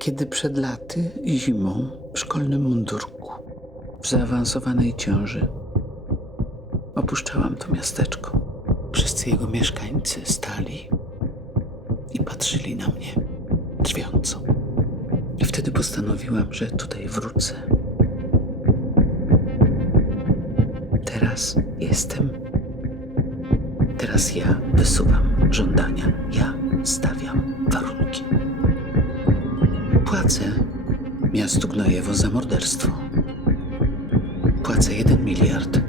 kiedy przed laty zimą w szkolnym mundurku, w zaawansowanej ciąży, opuszczałam to miasteczko. Wszyscy jego mieszkańcy stali i patrzyli na mnie drwiąco. I wtedy postanowiłam, że tutaj wrócę. Teraz jestem. Teraz ja wysuwam żądania. Ja stawiam warunki. Płacę miastu Gnojewo za morderstwo. Płacę jeden miliard